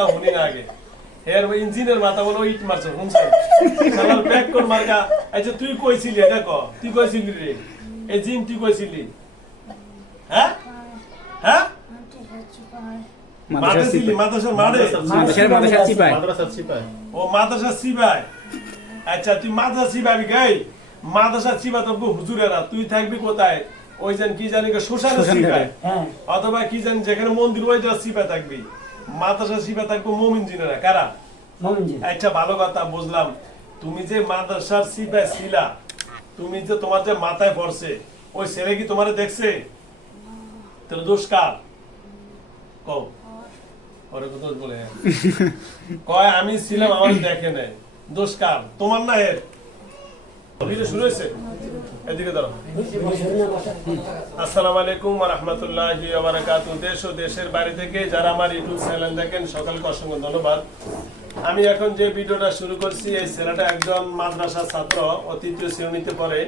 কথা শুনি না আগে এর ইঞ্জিনের মাথা বলে ইট মারছে শুনছে শালার ব্যাক কোন মার্কা আচ্ছা তুই কইছিলি এটা ক তুই কইছিলি রে এই জিন তুই কইছিলি হ্যাঁ হ্যাঁ মাদ্রাসার সিপাই আচ্ছা তুই মাদ্রাসা সিপাবি গাই মাদ্রাসা সিপা তো হুজুরেরা তুই থাকবি কোথায় ওই যেন কি জানি শ্মশানের সিপাই অথবা কি জানি যেখানে মন্দির ওই সিপা থাকবি মাদ্রাসা সিপা থাকবো মুমিন জিনেরা কারা আচ্ছা ভালো কথা বুঝলাম তুমি যে মাদ্রাসার সিপা ছিলা তুমি যে তোমার যে মাথায় পড়ছে ওই ছেলে কি তোমারে দেখছে তাহলে দোষ কার কও ওরে দোষ বলে কয় আমি ছিলাম আমার দেখে নাই দোষ কার তোমার না এর ভিডিও শুরু হয়েছে এদিকে দাঁড়াও আসসালামু আলাইকুম ওয়া রাহমাতুল্লাহি ওয়া বারাকাতুহু দেশ ও দেশের বাইরে থেকে যারা আমার ইউটিউব চ্যানেল দেখেন সকলকে অসংখ্য ধন্যবাদ আমি এখন যে ভিডিওটা শুরু করছি এই ছেলেটা একজন মাদ্রাসা ছাত্র ও তৃতীয় শ্রেণীতে পড়ে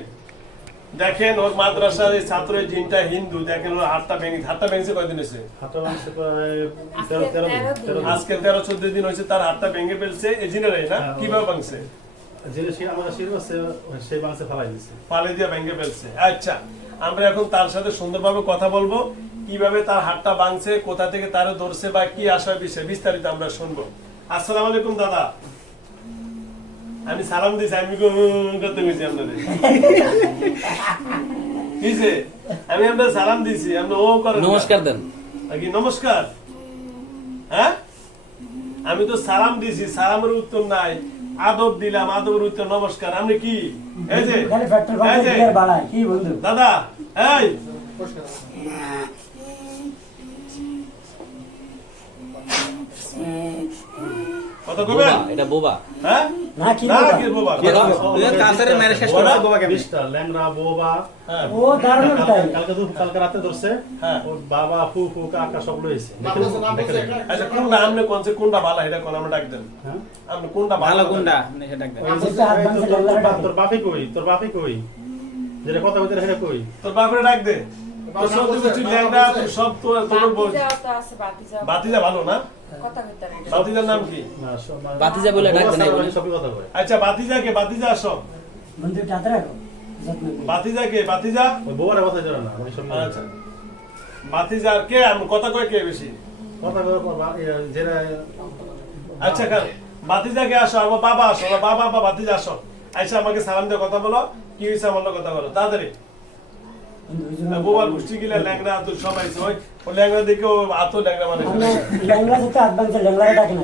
দেখেন ওর মাদ্রাসার এই ছাত্রের জিনটা হিন্দু দেখেন ওর হাতটা ভেঙেছে কয়দিন হয়েছে আজকে 13-14 দিন হয়েছে তার হাতটা ভেঙে ফেলছে এই জিনেরাই না কিভাবে ভাঙছে আচ্ছা আমরা এখন তার সাথে সুন্দরভাবে কথা বলবো কিভাবে তার হাতটা ভাঙছে কোথা থেকে তারা ধরছে বা কি আশয় বিষয় বিস্তারিত আমরা শুনবো আসসালামু আলাইকুম দাদা আমি সালাম দিছি আমি করতে গেছি আপনাদের আমি আপনার সালাম দিছি আপনি ও করেন নমস্কার দেন কি নমস্কার হ্যাঁ আমি তো সালাম দিছি সালামের উত্তর নাই আদব দিলাম আদবের উত্তর নমস্কার আপনি কি এই যে কি বন্ধু দাদা এই কত কবে এটা বোবা হ্যাঁ না কি বোবা কাছের মেরে শেষ করে বোবা কেমন ল্যাংড়া বোবা ও দারুণ তাই কালকে রাতে ধরছে ওর বাবা ফুফু কাকা সব লইছে আচ্ছা কোনটা আপনি কোনটা ভালো এটা কোন আমরা ডাক দেন আপনি কোনটা ভালো কোনটা আপনি সেটা ডাক দেন তোর বাপি কই যেটা কথা কইতে রে কই তোর বাপরে ডাক দে তোর সব কিছু ল্যাংড়া তোর সব তোর বাতিজা ভালো না বাতিজার নাম কি বাতিজা বলে ডাক দেন সবই কথা কয় আচ্ছা বাতিজা আসো বন্ধু টাতে রাখো বাতিজা ওই বউরা কথা জানা না ওই সব আচ্ছা বাতিজা কে আমি কথা কয় কে বেশি কথা কয় যেটা আচ্ছা কাল বাতিজা কে আসো আমার বাবা আসো আমার বাবা বাতিজা আসো আচ্ছা আমাকে সালাম দিয়ে কথা বলো কি হইছে আমার কথা বলো তাড়াতাড়ি বোবার গোষ্ঠী গিলা ল্যাংড়া তো সবাই ওই ও ল্যাংড়া দেখে ও আতো ল্যাংড়া মানে ল্যাংড়া যেটা আদবাংশে ল্যাংড়া ডাকে না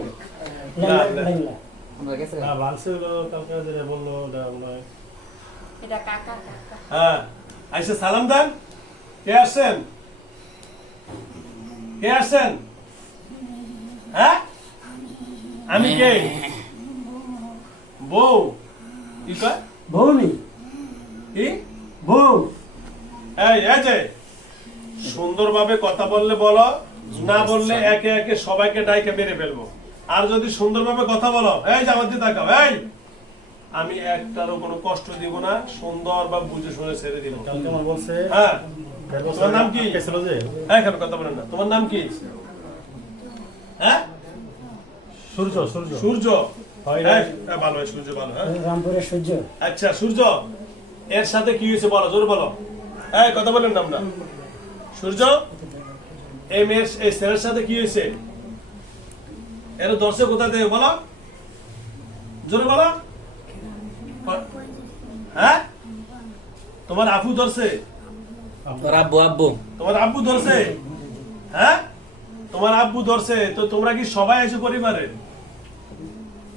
ল্যাংড়া আমরা গেছে না বাংসে কালকে যেটা বললো এটা কাকা হ্যাঁ আইসা সালাম দেন কে আসছেন হ্যাঁ আমি কে বউ কি কয় বউনি কি বউ এই যে সুন্দরভাবে কথা বললে বলো না বললে একে একে সবাইকে ডাইকে মেরে ফেলবো আর যদি সুন্দরভাবে কথা বলো এই যে আমার দিকে তাকাও এই আমি একটারও কোনো কষ্ট দিব না সুন্দর বা বুঝে শুনে ছেড়ে দিব কালকে আমার বলছে হ্যাঁ তোমার নাম কি ছিল যে এখানে কথা বলেন না তোমার নাম কি হ্যাঁ সূর্য ভালো সূর্য ভালো হ্যাঁ রামপুরের সূর্য আচ্ছা সূর্য এর সাথে কি হয়েছে বলো জোর বলো এই কথা বলেন না আমরা সূর্য এই মেয়ের এই ছেলের সাথে কি হয়েছে এর দর্শক কোথা থেকে বলো জোরে বলো হ্যাঁ তোমার আপু ধরছে তোর আব্বু তোমার আব্বু ধরছে হ্যাঁ তোমার আব্বু ধরছে তো তোমরা কি সবাই আছো পরিবারে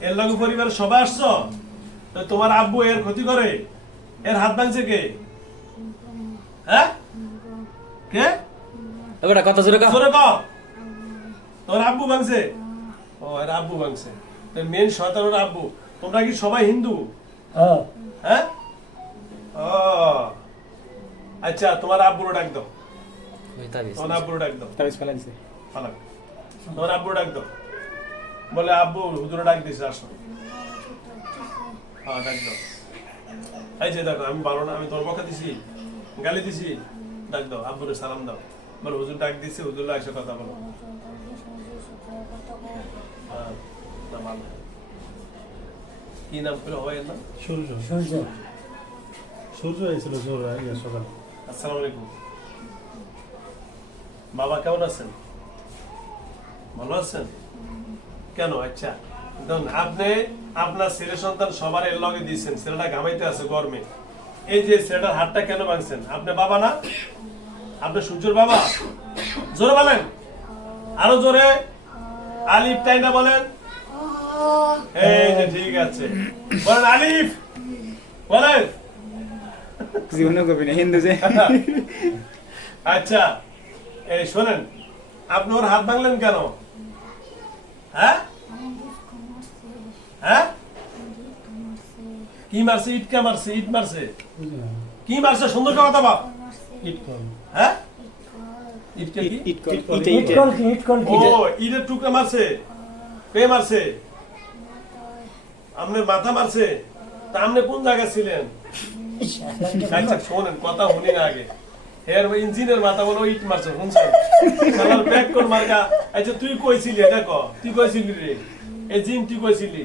এর লগে পরিবারের সবাই আসছো তো তোমার আব্বু এর ক্ষতি করে এর হাত ভাঙছে কে হ্যাঁ কে এবারে কথা জোরে জোরে কও তোর আব্বু ভাঙছে ও এর আব্বু ভাঙছে তো মেন শয়তানের আব্বু তোমরা কি সবাই হিন্দু হ্যাঁ ও আচ্ছা তোমার আব্বুর ডাক দাও তোমার আব্বুর ডাক দাও তাবিজ ফেলা দিছে ফালাক তোমার আব্বুর ডাক দাও বলে আব্বু হুজুর ডাক দিছে আসো হ্যাঁ ডাক দাও এই যে দেখো আমি ভালো না আমি তোর বকা দিছি গালি দিছি ডাক দাও আব্বুরে সালাম দাও বলে হুজুর ডাক দিছে হুজুর এসে কথা বলো ভালো। কি নাম করে হয় না? সূর্য সূর্য সূর্য এসেছিল জোর ইয়ে সকাল। আসসালামু আলাইকুম। বাবা কেমন আছেন? ভালো আছেন? কেন? আচ্ছা দেখুন, আপনি আপনার ছেলে সন্তান সবার এর লগে দিয়েছেন, ছেলেটা ঘামাইতে আছে গরমে। এই যে ছেলেটার হাতটা কেন ভাঙছেন? আপনি বাবা না? আপনি সূর্যর বাবা? জোরে বলেন, আরো জোরে, আলিফ টাইনা বলেন। এই যে ঠিক আছে, বলেন আলিফ, বলেন। জীবনে কবি না হিন্দু যে আচ্ছা এই শোনেন, আপনি ওর হাত ভাঙলেন কেন? হ্যাঁ হ্যাঁ, কি মারছে? ইটকা মারছে? ইট মারছে? কি মারছে? সুন্দর করে কথা বাপ। ইট কল হ্যাঁ, ইটকা কি? ইট কল ইট ইটে কল কি ইট কল কি ও, ইটের টুকরা মারছে। কে মারছে? আপনার মাথা মারছে? তা আপনি কোন জায়গায় ছিলেন? আচ্ছা শোনেন, কথা শুনি না আগে। এর ইঞ্জিনের মাথা বলো ইট মারছে, শুনছেন? শালার ব্যাক কোন মার্কা। আচ্ছা তুই কইছিলি, দেখো তুই কইছিলি রে, এই জিন তুই কইছিলি?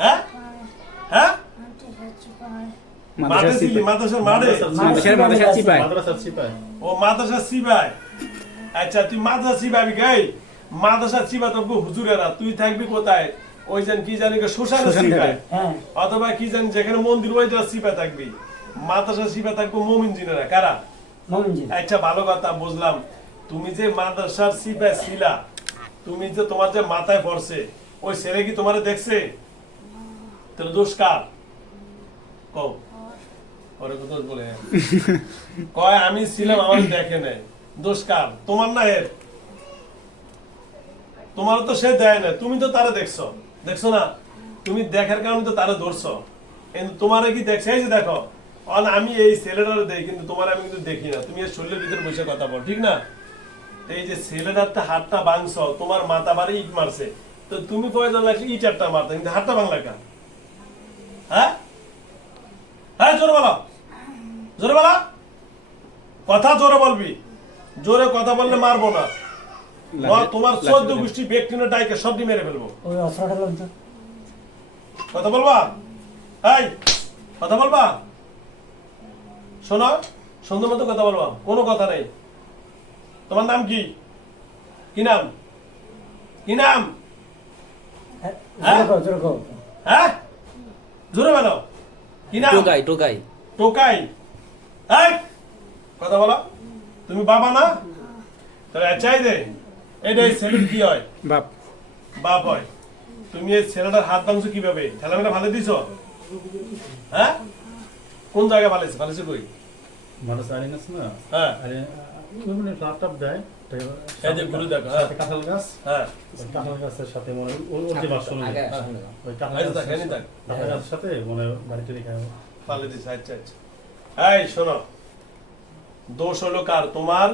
হ্যাঁ হ্যাঁ, মাঠে ছিলি, মাদ্রাসার মাঠে। মাদ্রাসার চিপায় মাদ্রাসার সিপাই। ও মাদ্রাসা সিবাই। আচ্ছা তুই মাদ্রাসা সিবাবি গাই, মাদ্রাসা সিবা তো হুজুরেরা, তুই থাকবি কোথায়? ওই যেন কি জানি শ্মশান সিবাই, হ্যাঁ অথবা কি জানি যেখানে মন্দির ওই সিবা থাকবি। মাদ্রাসা সিবা থাকবো মুমিন জিনেরা, কারা? মোমিনজি আচ্ছা ভালো কথা, বুঝলাম। তুমি যে মাদ্রাসার সিবা ছিলা, তুমি যে তোমার যে মাথায় পড়ছে, ওই ছেলে কি তোমারে দেখছে? তাহলে দোষ কার? কও। ওরে তো দোষ বলে কয় আমি ছিলাম, আমার দেখে নাই। দোষ কার? তোমার না এর? তোমার তো সে দেয় না, তুমি তো তারা দেখছো, দেখছো না? তুমি দেখার কারণে তো তারা ধরছো, কিন্তু তোমার কি দেখছে? এই যে দেখো, আমি এই ছেলেটার দেখি, কিন্তু তোমার আমি কিন্তু দেখি না। তুমি এর শরীরের ভিতরে বসে কথা বল, ঠিক না? তো এই যে ছেলেটার হাতটা ভাঙছো, তোমার মাথা বাড়ি ইট মারছে, তো তুমি প্রয়োজন লাগছে ইট একটা মারতে, কিন্তু হাতটা ভাঙলা কেন? হ্যাঁ হ্যাঁ, জোরে বলো, জোরে বলো, কথা জোরে বলবি। জোরে কথা বললে মারবো না, তোমার 14 গোষ্ঠী ব্যক্তির ডাইকে সব দিয়ে মেরে ফেলবো। ওই অস্ত্রটা লাগতো কথা বলবা? এই কথা বলবা? শোনো, সুন্দর মতো কথা বলবা, কোনো কথা নেই। তোমার নাম কি? কি নাম? কি নাম? জোরে কও হ্যাঁ, জোরে বলো, কি নাম? টোকাই টোকাই টোকাই। এই কথা বলো, তুমি বাবা না? তাহলে চাই দে, এটা এই ছেলের কি হয়? বাপ বাপ হয়। তুমি এই ছেলেটার হাত ভাঙছো কিভাবে? ঠেলামেলা ভালো দিছো? হ্যাঁ, কোন জায়গায় ভালেছে? ভালেছে কই? মাদ্রাসা আলিন আছে না? হ্যাঁ, মানে ল্যাপটপ দেয়। এই যে গুরু দেখো। হ্যাঁ কাঁঠাল গাছ, হ্যাঁ, ওই কাঁঠাল গাছের সাথে মনে ওর যে বাস শুনে আগে সামনে যাও। ওই কাঁঠাল এই যে দেখ, এই যে দেখ। গাছের সাথে মনে বাড়িতে রেখে ভালো দিছে। আচ্ছা আচ্ছা, এই শোনো, দোষ হলো কার? তোমার।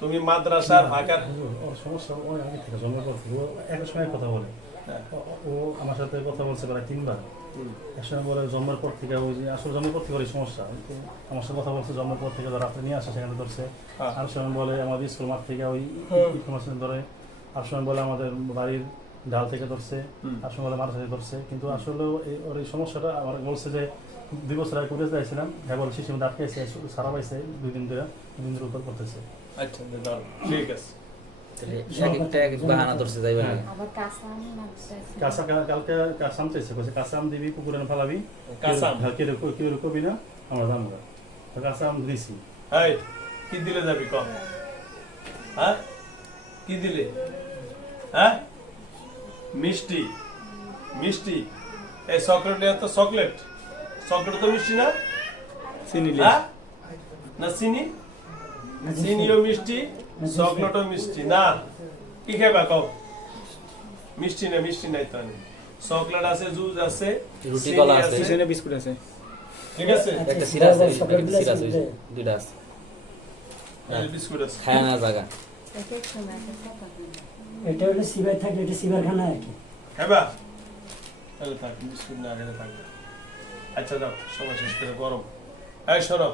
তুমি মাদ্রাসার ভাগার। ওর সমস্যা ওই আগে থেকে জন্মের পর থেকে ও এক সময় কথা বলে। হ্যাঁ। ও আমার সাথে কথা বলছে প্রায় 3 বার। এক সময় বলে জন্মের পর থেকে, ওই যে আসলে জন্মের পর থেকে ওর এই সমস্যা, তো আমার সাথে কথা বলছে জন্মের পর থেকে, রাত্রে নিয়ে আসে সেখানে ধরছে। হ্যাঁ। আর সময় বলে আমাদের স্কুল মাঠ থেকে ওই ইনফরমেশন ধরে। আর সময় বলে আমাদের বাড়ির ডাল থেকে ধরছে। আর সময় বলে মাদ্রাসা থেকে ধরছে। কিন্তু আসলে ওর এই সমস্যাটা আমার বলছে যে 2 বছর আগে করে যাইছিলাম, হ্যাঁ বলে শিশির মধ্যে আটকাইছে, সারা পাইছে 2 দিন ধরে উপর করতেছে। আচ্ছা দাঁড়াও, ঠিক আছে। তাহলে এক এক বাহানা ধরছে যাইবে না। আবার কাঁচা আম লাগছে। কাঁচা কালকে কাঁচা আম চাইছে, কইছে কাঁচা আম দিবি, পুকুরে ফালাবি, কাঁচা আম? হ্যাঁ, কেউ কবি না, আমরা দাম তো কাঁচা আম দিছি। এই কি দিলে যাবি কম? হ্যাঁ, কি দিলে? হ্যাঁ, মিষ্টি। মিষ্টি? এই চকলেট তো চকলেট, চকলেট তো মিষ্টি না? চিনি হ্যাঁ না, চিনি? চিনিও মিষ্টি, চকলেটও মিষ্টি না। কি খাইবা কও? মিষ্টি না, মিষ্টি নাই তো। চকলেট আছে, জুস আছে, রুটি চিনি কলা আছে। পিছনে বিস্কুট আছে ঠিক আছে, একটা সিরা আছে, সিরা আছে, দুইটা আছে। এই বিস্কুট আছে। খায় না জায়গা। এক এক সময় এক এক কথা বলে। এটা হলো সিবাই থাকলে এটা সিবার খানা আর কি খাইবা? তাহলে থাক, বিস্কুট না খেলে থাকবে। আচ্ছা দাও, সময় শেষ করে গরম। এই শোনো,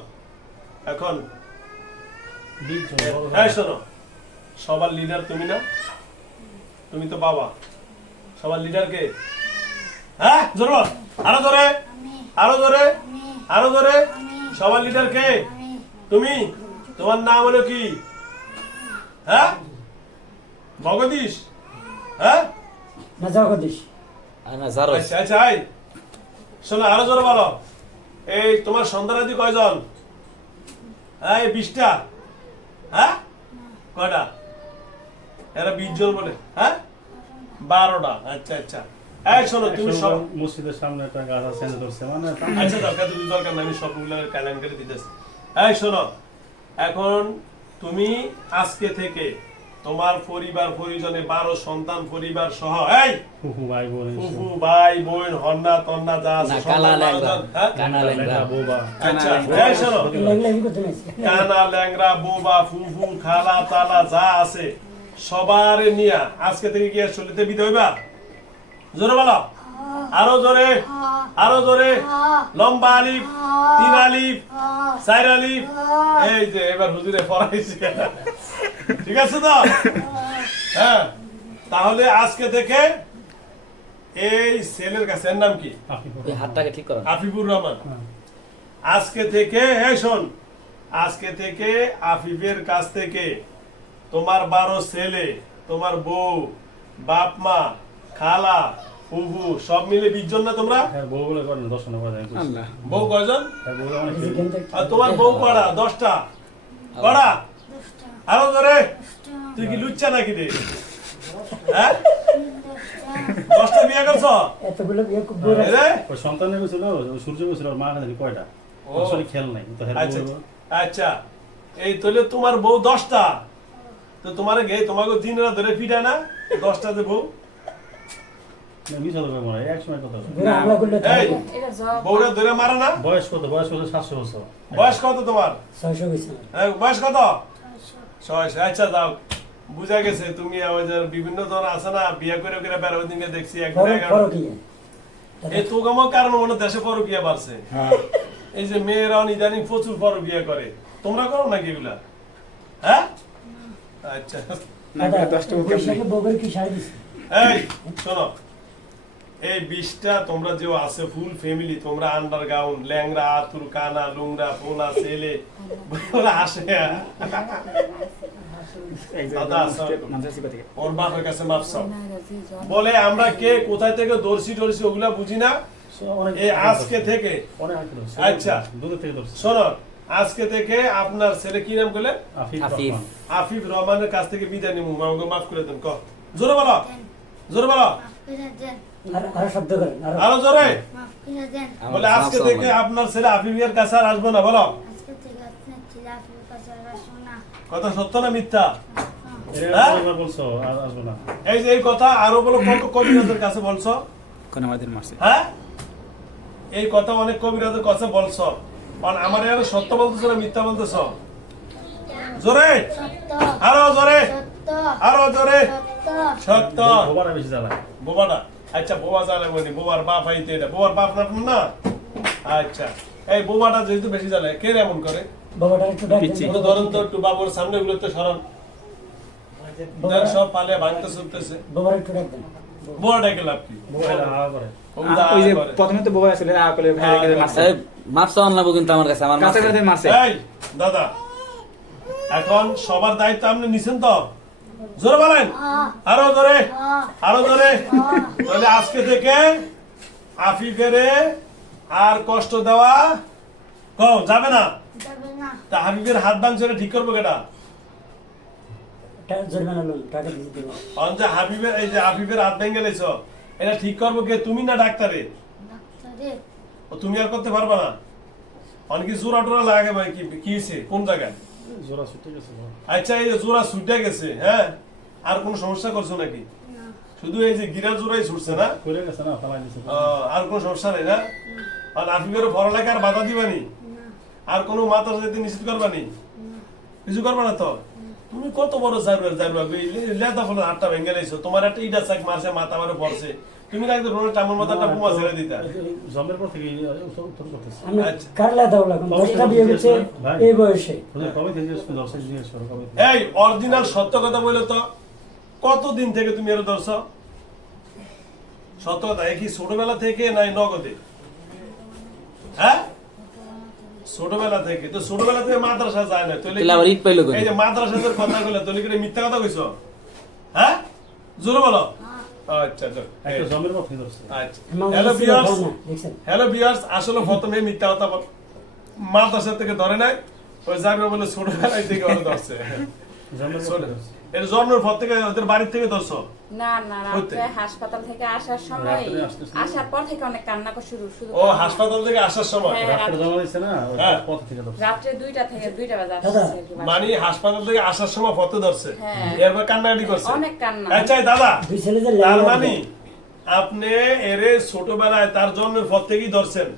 এখন এই শোনো, সবার লিডার তুমি না? তুমি তো বাবা, সবার লিডার কে? হ্যাঁ জোরে বল, আরো জোরে, আরো জোরে, আরো জোরে। সবার লিডার কে? তুমি। তোমার নাম হলো কি? হ্যাঁ ভগদীশ? হ্যাঁ না জগদীশ। না জারস। আচ্ছা আচ্ছা এই শোনো আরো জোরে বলো। এই তোমার সন্তানাদি কয়জন? এই 20টা। হ্যাঁ কয়টা? এরা 20 জন বলে। হ্যাঁ 12টা। আচ্ছা আচ্ছা এই শোনো তুমি সব মসজিদের সামনে একটা গাছ আছে ধরছে মানে আচ্ছা দরকার তুমি দরকার না, আমি সবগুলো কালাম করে দিতেছি। এই শোনো এখন তুমি আজকে থেকে তোমার পরিবার পরিজনে 12 সন্তান পরিবার সহ এই ফুফু ভাই বোন ফুফু ভাই বোন হন্না তন্না যা আছে না সন্তান কানা ল্যাংড়া, বারোজন, হ্যাঁ? কানা ল্যাংড়া। বোবা আচ্ছা এই শোনো লেগলে আমি করতে নাইছি। কানা ল্যাংড়া বোবা ফুফু খালা তালা যা আছে সবার নিয়ে আজকে থেকে কি আর চলিতে বিদে হইবা? জোরে বলো, আরো জোরে, আরো জোরে। লম্বা আলিফ, 3 আলিফ, 4 আলিফ। এই যে এবার হুজুরে পড়াইছে, ঠিক আছে তো? হ্যাঁ তাহলে আজকে থেকে এই ছেলের কাছে, এর নাম কি? এই হাতটাকে ঠিক করো। আফিফুর রহমান। আজকে থেকে এই শোন, আজকে থেকে আফিফের কাছ থেকে তোমার 12 ছেলে, তোমার বউ, বাপ মা, খালা, ফুফু সব মিলে 20 জন না তোমরা? হ্যাঁ বউ বলে করেন 10 না করে আল্লাহ বউ কয়জন? হ্যাঁ বউ অনেক আর তোমার বউ কয়টা? 10টা। কয়টা? আরো ধরে। তুই কি লুচ্চা নাকি রে? হ্যাঁ 10টা বিয়ে করছ? এতগুলো বিয়ে খুব বড়। রে ওই সন্তানের কইছিল ওই সূর্য কইছিল ওর মা জানি কয়টা ও। আসলে খেল নাই তো হ্যাঁ আচ্ছা আচ্ছা এই তাহলে তোমার বউ 10টা, তো তোমার গে তোমাকে দিন রাত ধরে পিটায় না 10টা যে বউ? মিস হলো মনে হয় এক সময় কথা বলে। ঘুরে হামলা করলে তো এই এটা জব বউরা ধরে মারে না? বয়স কত 700 বছর বয়স কত তোমার? 600 হইছে। হ্যাঁ, বয়স কত? 600। আচ্ছা যাও বুঝা গেছে তুমি ওই যে বিভিন্ন জন আছে না বিয়ে করে করে বের ওই দিনকে দেখছি একদম বড় কি? এই তো আমার কারণ মনে দেশে পরকিয়া বাড়ছে। এই যে মেয়েরা ইদানিং প্রচুর পরকিয়া করে, তোমরা করো নাকি এগুলা? হ্যাঁ আচ্ছা না করে 10টা বুক পয়সাকে বগের কি শাড়ি দিছে? এই শোনো এই 20টা তোমরা যে আছে ফুল ফ্যামিলি, তোমরা আন্ডারগ্রাউন্ড ল্যাংরা আতুর কানা লুংরা পোলা ছেলে ওরা আসে। দাদা, মাদ্রাসা থেকে ওর বাপের কাছে মাপ চাও। না জি জব বলে আমরা কে কোথায় থেকে দর্শি টর্শি ওগুলা বুঝি না। অনেক এই আজকে থেকে অনেক আগে ধরছে আচ্ছা। দূর থেকে ধরছে শোনো আজকে থেকে আপনার ছেলে কি নাম করলে? আফিফ আফিফ। রহমান আফিফ রহমানের কাছ থেকে বিদায় নিবো, আমাকে মাফ করে দেন। ক জোরে বলো, জোরে বলো, আর শব্দ করেন আর আরো জোরে। আমার বলে আজকে মাপ থেকে চাও না। আপনার ছেলে আফিফের কাছে আর আসবো না। বলো আজকে থেকে আপনার ছেলে আপনার কাছে আসো না কথা সত্য না মিথ্যা? এটা হ্যাঁ? একবার বলছো আর আসবে না এই যে এই কথা আরো বলো কত কবিরাজের কাছে বলছো? কোন আমাদের মারছে হ্যাঁ এই কথা অনেক কবিরাজের কাছে বলছো, কারণ আমার আর সত্য বলতেছো না মিথ্যা বলতেছো? জোরে, সত্য আরো জোরে, সত্য আরো জোরে। সত্য সত্য। বোবারা বেশি জ্বালায় বোবাটা আচ্ছা বোবা জানে বলি, বোবার বাপ আইতে এটা বোবার বাপ না আপনার না? আচ্ছা এই বোবাটা যেহেতু বেশি জানে কে এমন করে? বাবাটা একটু ডাক পিচ্ছি। একটু ধরুন তো একটু বাবুর সামনে গুলোতে সরান, দেখ সব পালে ভাঙতে চলতেছে। বাবার একটু ডাক দেন। বড় ডেকে লাভ কি? বোবারা আওয়া করে ওই যে প্রথমে তো বাবা ছিল আ করে ভাই রেখে মারছে এই মাপ চাও না কিন্তু আমার কাছে আমার কাছে মাপ কাছে মারছে এই দাদা এখন সবার দায়িত্ব আপনি নিছেন তো? জোরে বলেন, আরো জোরে, আরো জোরে। তাহলে আজকে থেকে আফিফের আর কষ্ট দেওয়া যাবে না। যাবে না তা হাবিবের হাত ভাঙছে ঠিক করবো কেটা? টাকা জরিমানা লোন টাকা দিয়ে দেব। যে হাবিবের এই যে আফিফের হাত ভেঙে গেছ এটা ঠিক করবো কে, তুমি না ডাক্তারে? ডাক্তারে ও তুমি আর করতে পারবা না। অনেকে জোড়া টোরা লাগে ভাই, কি কি হয়েছে কোন জায়গায়? জোড়া ছুটে গেছে আচ্ছা এই যে জোড়া ছুটে গেছে, হ্যাঁ আর কোন সমস্যা করছো নাকি? না শুধু এই যে গিরা জোড়াই ছুটছে না? করে গেছে না ফালাই দিছে আর কোন সমস্যা নেই না? আর আফিফের পড়ালেখা আর বাধা দিবানি? আর কোন মাথা যেতে নিশ্চিত করবানি? কিছু করবা না তো? তুমি কত বড় লেদা ফলে হাতটা ভেঙে লাইছো, তোমার একটা ইটা চাক মারছে মাথা মারে পড়ছে, তুমি একদম রোনের টামর মাথাটা পুমা ছেড়ে দিতা। জন্মের পর থেকে উত্তর করতেছে আমরা আচ্ছা। কারলা দাও লাগুন 10টা বিয়ে করছে এই বয়সে। কবে থেকে দর্শক জিজ্ঞেস করো কবে থেকে? এই অরিজিনাল সত্য কথা বলে তো কতদিন থেকে তুমি এর ধরছ? সত্য কথা, এ কি ছোটবেলা থেকে নাই নগদে? হ্যাঁ, ছোটবেলা থেকে। তো ছোটবেলা থেকে মাদ্রাসা যায় না, তাহলে তাহলে আবার ঈদ পাইলো কই? এই যে মাদ্রাসাদের কথা গুলো, তাহলে কি মিথ্যা কথা কইছো? হ্যাঁ, জোরে বলো। আচ্ছা চল, একটা জমের পথে ধরছে। আচ্ছা। ইমাম হ্যালো ছিল ভিউয়ার্স, না, দেখছেন? হ্যালো ভিউয়ার্স, আসলে প্রথমে মিথ্যা কথা বল, মাদ্রাসা থেকে ধরে নাই, ওই যাবে বলে ছোটবেলায় থেকে ওরা ধরছে। জমের পথে ধরছে। এর জন্মের পর থেকে ওদের বাড়ির থেকে ধরছো? না না হইতে? রাত্রে হাসপাতাল থেকে আসার সময় রাত্রে আসতেছিল। আসার পর থেকে অনেক কান্না করে শুরু শুরু ও হাসপাতাল থেকে আসার সময়? হ্যাঁ, রাত্রে জমা দিচ্ছে না, ওই হ্যাঁ। পথ থেকে ধরছে। রাত্রে 2টা থেকে 2টা বাজে দাদা, আসছে আর কি বাসায়। মানে হাসপাতাল থেকে আসার সময় ফটো ধরছে, হ্যাঁ। এরপর কান্নাকাটি করছে? অনেক কান্না। আচ্ছা দাদা, দুই ছেলেদের তার লেখাপড়া মানে আপনি এরে ছোটবেলায় তার জন্মের পর থেকেই ধরছেন,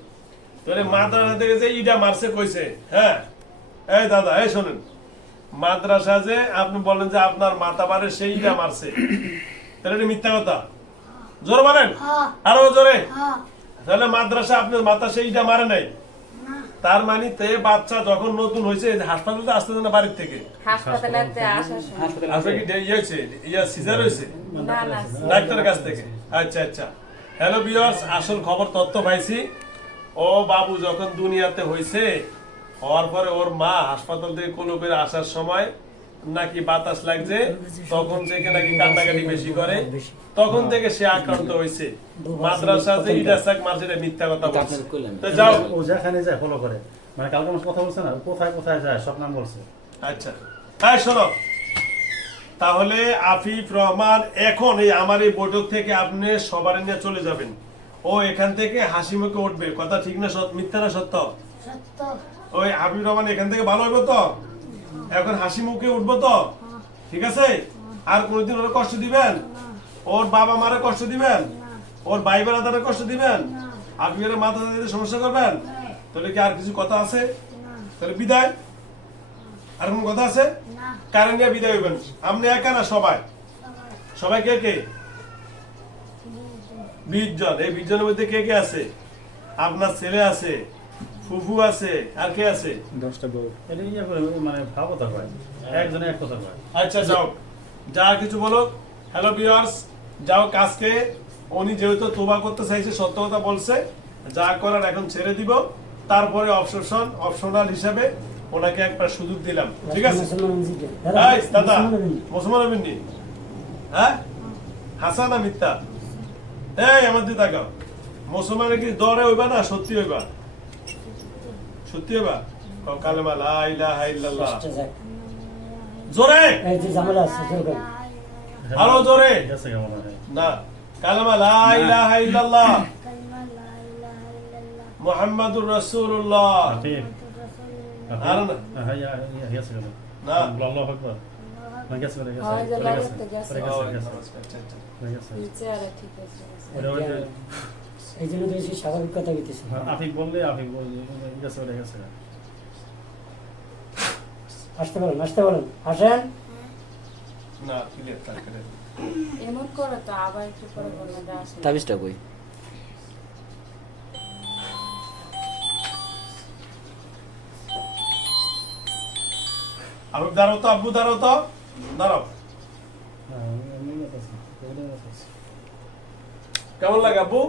তাহলে মাদ্রাসা থেকে যে ইটা মারছে কইছে? হ্যাঁ, এই দাদা, এই শোনেন, মাদ্রাসা যে আপনি বলেন যে আপনার মাথা বারে সেই ইটা মারছে, তাহলে এটা মিথ্যা কথা? জোরে বলেন, হ্যাঁ আরো জোরে। হ্যাঁ তাহলে মাদ্রাসা আপনার মাথা সেই ইটা মারে নাই, না তার মানে তে বাচ্চা যখন নতুন হয়েছে হাসপাতালে আসতে না বাড়ির থেকে? হাসপাতালে আসার সময় হাসপাতালে আপনার কি ইয়ে হয়েছে, সিজার হয়েছে না না ডাক্তারের কাছ থেকে? আচ্ছা আচ্ছা। হ্যালো ভিউয়ার্স, আসল খবর তথ্য পাইছি। ও বাবু যখন দুনিয়াতে হয়েছে, হওয়ার পরে ওর মা হাসপাতাল থেকে কোলো করে আসার সময় নাকি বাতাস লাগছে, তখন থেকে নাকি কান্নাকাটি বেশি করে, তখন থেকে সে আক্রান্ত হয়েছে। মাদ্রাসা যে ইডাসাক মারছে, এটা মিথ্যা কথা বলছে। আপনাদের কইলাম। তো যাও। ও যেখানে যায় ফলো করে, মানে কালকে আমার কথা বলছে না, কোথায় কোথায় যায় সব নাম বলছে। আচ্ছা, তাই শোনো, তাহলে আফিফ রহমান এখন এই আমার এই বৈঠক থেকে আপনি সবার নিয়ে চলে যাবেন। ও এখান থেকে হাসি মুখে উঠবে, কথা ঠিক না মিথ্যা না সত্য? সত্য ওই আফিফ রহমান এখান থেকে ভালো হইব তো? এখন হাসি মুখে উঠবো তো? ঠিক আছে? আর কোনদিন ওরা কষ্ট দিবেন? ওর বাবা মারে কষ্ট দিবেন? ওর ভাই বোনাদের কষ্ট দিবেন? আফিফের মাথা দিতে সমস্যা করবেন? তাহলে কি আর কিছু কথা আছে? তাহলে বিদায়। আর কোন কথা আছে? না কারণ নিয়ে বিদায় হইবেন। আপনি একা না, সবাই? সবাই কে কে? 20 জন। এই 20 জনের মধ্যে কে কে আছে? আপনার ছেলে আছে, ফুফু আছে, আর কে আছে? 10টা বউ। এটা ইয়ে করে মানে ভাব কথা কয়, একজনে এক কথা কয়। আচ্ছা যাও, যা কিছু বলো। হ্যালো ভিউয়ার্স, যাও কাজকে। উনি যেহেতু তোবা করতে চাইছে, সত্য কথা বলছে, যা করার এখন ছেড়ে দিব, তারপরে অপশনাল হিসাবে ওনাকে একটা সুযোগ দিলাম, ঠিক আছে? এই দাদা, মুসলমান হবেন নি? হ্যাঁ, হাসান না মিথ্যা? এই আমার দিকে তাকাও, মুসলমানের কি দরে হইবা না সত্যি হইবা? সত্যি হইবা? কও কালেমা লা ইলাহা ইল্লাল্লাহ। জোরে, এই যে ঝামেলা আছে জোর করে। আরো জোরে। ঠিক আছে কেমন হয়? না, কালেমা লা ইলাহা ইল্লাল্লাহ কালিমা লা ইলাহা ইল্লাল্লাহ মুহাম্মাদুর রাসূলুল্লাহ। আফিফ, আর না। হ্যাঁ ইয়া গেছে কেন? না। আল্লাহু আকবার। না গেছে গেছে হয় যে গেছে লাগতে গেছে। গেছে। নিচে আর ঠিক আছে ওটা ওই যে এই জন্য তো বেশি স্বাভাবিক কথা বলতেছি। আফিফ বললে আফিফ গেছে ওটা গেছে। আসতে বলেন, আসতে বলেন, আসেন। না, ক্লিয়ার থাকে না। এমন করে তো আবার একটু করে বলবেন যে আসলে তাবিজটা কই? আবু দাঁড়াও তো, আব্বু দাঁড়াও তো, দাঁড়াও। কেমন লাগে আব্বু?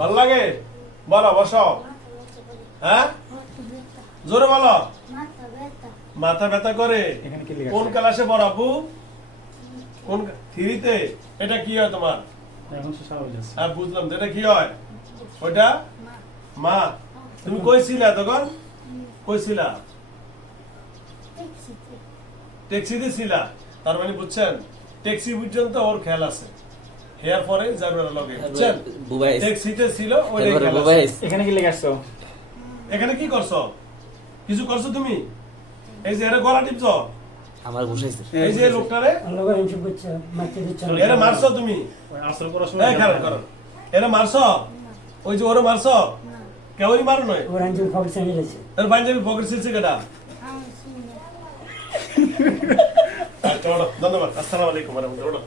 ভালো লাগে? বলো, বসো। হ্যাঁ, জোরে বলো। মাথা ব্যথা মাথা ব্যথা করে? এখানে কি লেখা কোন আছে? ক্লাসে পড়ো আব্বু? কোন 3-তে? এটা কি হয় তোমার? এখন সে স্বাভাবিক আছে। হ্যাঁ, বুঝলাম তো, এটা কি হয়? ওইটা মা। তুমি কইছিলা তখন? কইছিলা? ট্যাক্সিতে ট্যাক্সিতে ছিলা? তার মানে বুঝছেন, ট্যাক্সি পর্যন্ত ওর খেয়াল আছে, হেয়ার পরে যাবে লগে, বুঝছেন? বুবাই ট্যাক্সিতে ছিল, ওইটাই এরপরে খেয়াল বুবাই আছে। এখানে কি লেখা আছে? এখানে কি করছো? কিছু করছো তুমি? এই যে এর গলা টিপছো, আমার ঘুষাইছে। এই যে লোকটারে আল্লাহ করে হিংসা করছে, মারতে দিচ্ছে না। এরে মারছো তুমি? ওই আসর করার সময় এই কারণ কারণ এরে মারছো? ওই যে ওরে মারছো? কেউই মারো নয়? ওর আঞ্চল খবর চ্যানেল আছে। এর পাঞ্জাবি পকেট ছিলছে কেটা? আমি শুনি আচ্ছা, ধন্যবাদ। আসসালামু আলাইকুম ওয়া রাহমাতুল্লাহ।